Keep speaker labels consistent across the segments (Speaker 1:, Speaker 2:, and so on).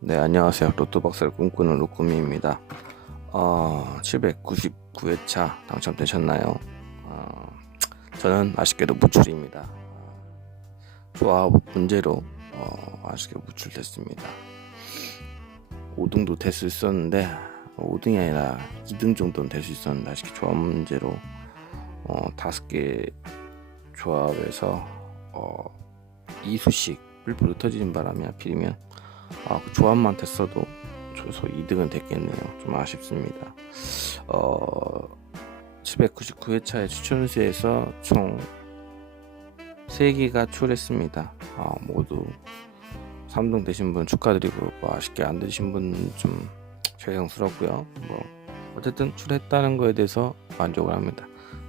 Speaker 1: 네, 안녕하세요. 로또 박사를 꿈꾸는 로꾸미입니다. 어, 799회차 당첨되셨나요? 어, 저는 아쉽게도 무출입니다. 조합 문제로 어, 아쉽게 무출됐습니다. 5등도 될 수 있었는데 5등이 아니라 2등 정도는 될 수 있었는데 아쉽게 조합 문제로 어, 5개 조합에서 어, 이수씩 뿔뿔 흩어지는 바람에 하필이면 아, 그 조합만 됐어도 최소 2등은 됐겠네요. 좀 아쉽습니다. 어, 799회차의 추천수에서 총 3개가 출했습니다. 아, 모두 3등 되신 분 축하드리고 뭐 아쉽게 안 되신 분 좀 죄송스럽고요. 뭐 어쨌든 출했다는 거에 대해서 만족을 합니다.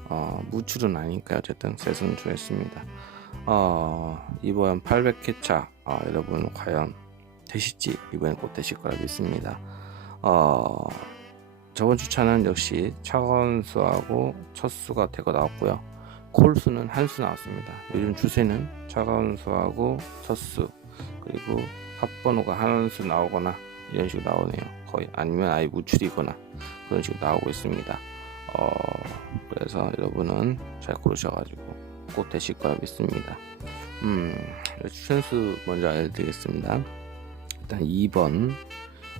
Speaker 1: 어, 무출은 아니니까요. 어쨌든 셋은 출했습니다. 어, 이번 800회차 어, 여러분 과연 되실지 이번엔 꼭 되실 거라 믿습니다. 어, 저번 주차는 역시 차건수하고 첫수가 되고 나왔고요. 콜수는 한 수 나왔습니다. 요즘 추세는 차건수하고 첫수 그리고 합번호가 한수 나오거나 이런 식으로 나오네요. 거의 아니면 아예 무출이거나 그런 식으로 나오고 있습니다. 어, 그래서 여러분은 잘 고르셔가지고 꼭 되실 거라 믿습니다. 음, 추천수 먼저 알려드리겠습니다. 일단 2번,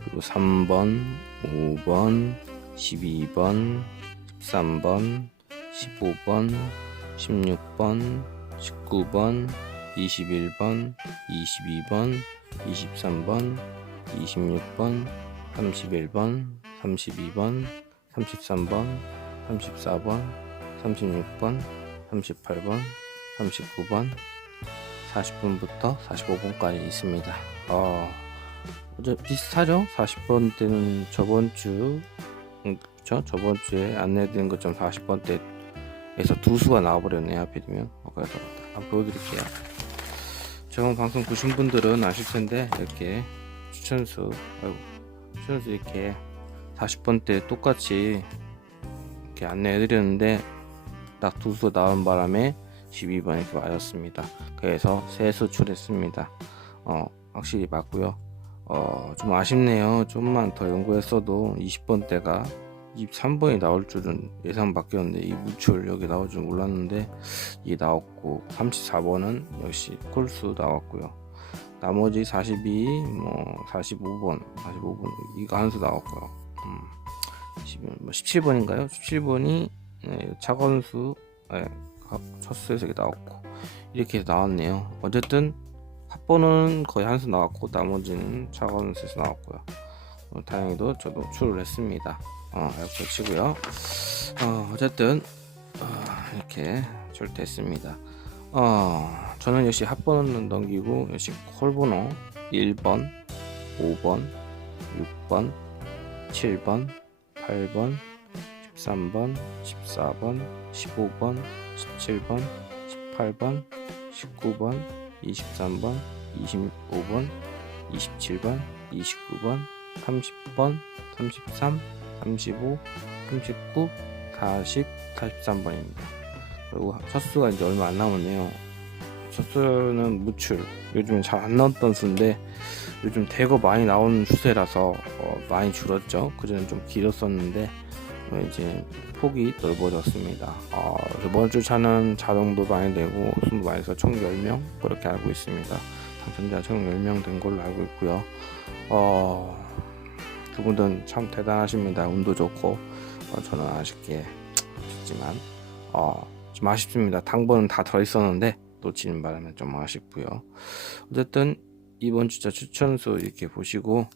Speaker 1: 그리고 3번, 5번, 12번, 13번, 15번, 16번, 19번, 21번, 22번, 23번, 26번, 31번, 32번, 33번, 34번, 36번, 38번, 39번, 40분부터 45분까지 있습니다. 어, 어제 비슷하죠? 40번 때는 저번 주, 음, 그쵸? 저번 주에 안내드린 것처럼 40번 때에서 두 수가 나와버렸네요. 하필이면. 어, 그래서 한번 보여드릴게요. 저번 방송 보신 분들은 아실 텐데, 이렇게 추천수, 아이고, 추천수 이렇게 40번 때 똑같이 이렇게 안내해드렸는데, 딱 두 수 나온 바람에 12번 이렇게 맞았습니다. 그래서 세 수 출했습니다. 어, 확실히 맞고요. 어, 좀 아쉽네요. 좀만 더 연구했어도 20번 대가 23번이 나올 줄은 예상 바뀌었는데 이 무출 여기 나올 줄 몰랐는데 이게 나왔고 34번은 역시 콜수 나왔고요. 나머지 42, 뭐 45번, 45번 이거 한 수 나왔고요. 음, 17번인가요? 17번이 네, 차건수 네, 첫 수에서 나왔고 이렇게 나왔네요. 어쨌든 합번은 거의 한 수 나왔고 나머지는 차가운 수에서 나왔고요. 어, 다행히도 저도 출을 했습니다. 어, 이렇게 치고요. 어, 어쨌든 어, 이렇게 출됐습니다. 어, 저는 역시 합번은 넘기고 역시 콜번호 1번, 5번, 6번, 7번, 8번, 13번, 14번, 15번, 17번, 18번, 19번, 23번, 25번, 27번, 29번, 30번, 33, 35, 39, 40, 43번입니다. 그리고 첫 수가 이제 얼마 안 남았네요. 첫 수는 무출. 요즘 잘 안 나왔던 수인데 요즘 대거 많이 나오는 추세라서 어, 많이 줄었죠. 그전엔 좀 길었었는데 어, 이제 폭이 넓어졌습니다. 어, 저번 주 차는 자동도 많이 되고 숨도 많이 해서 총 10명 그렇게 알고 있습니다. 당첨자 총 10명 된 걸로 알고 있고요. 어, 두 분은 참 대단하십니다. 운도 좋고 어, 저는 아쉽게 했지만 어, 좀 아쉽습니다. 당번은 다 들어있었는데 놓치는 바람에 좀 아쉽고요. 어쨌든 이번 주차 추천수 이렇게 보시고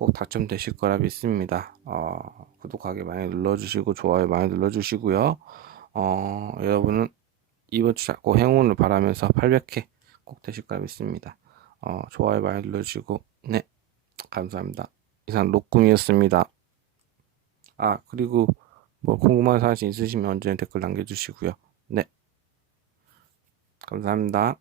Speaker 1: 꼭 당첨되실 거라 믿습니다. 어, 구독하기 많이 눌러주시고 좋아요 많이 눌러주시고요. 어, 여러분은 이번 주 자꾸 행운을 바라면서 800회 꼭 되실 거라 믿습니다. 어, 좋아요 많이 눌러주시고 네 감사합니다. 이상 로꿈이었습니다. 아 그리고 뭐 궁금한 사실 있으시면 언제나 댓글 남겨주시고요. 네 감사합니다.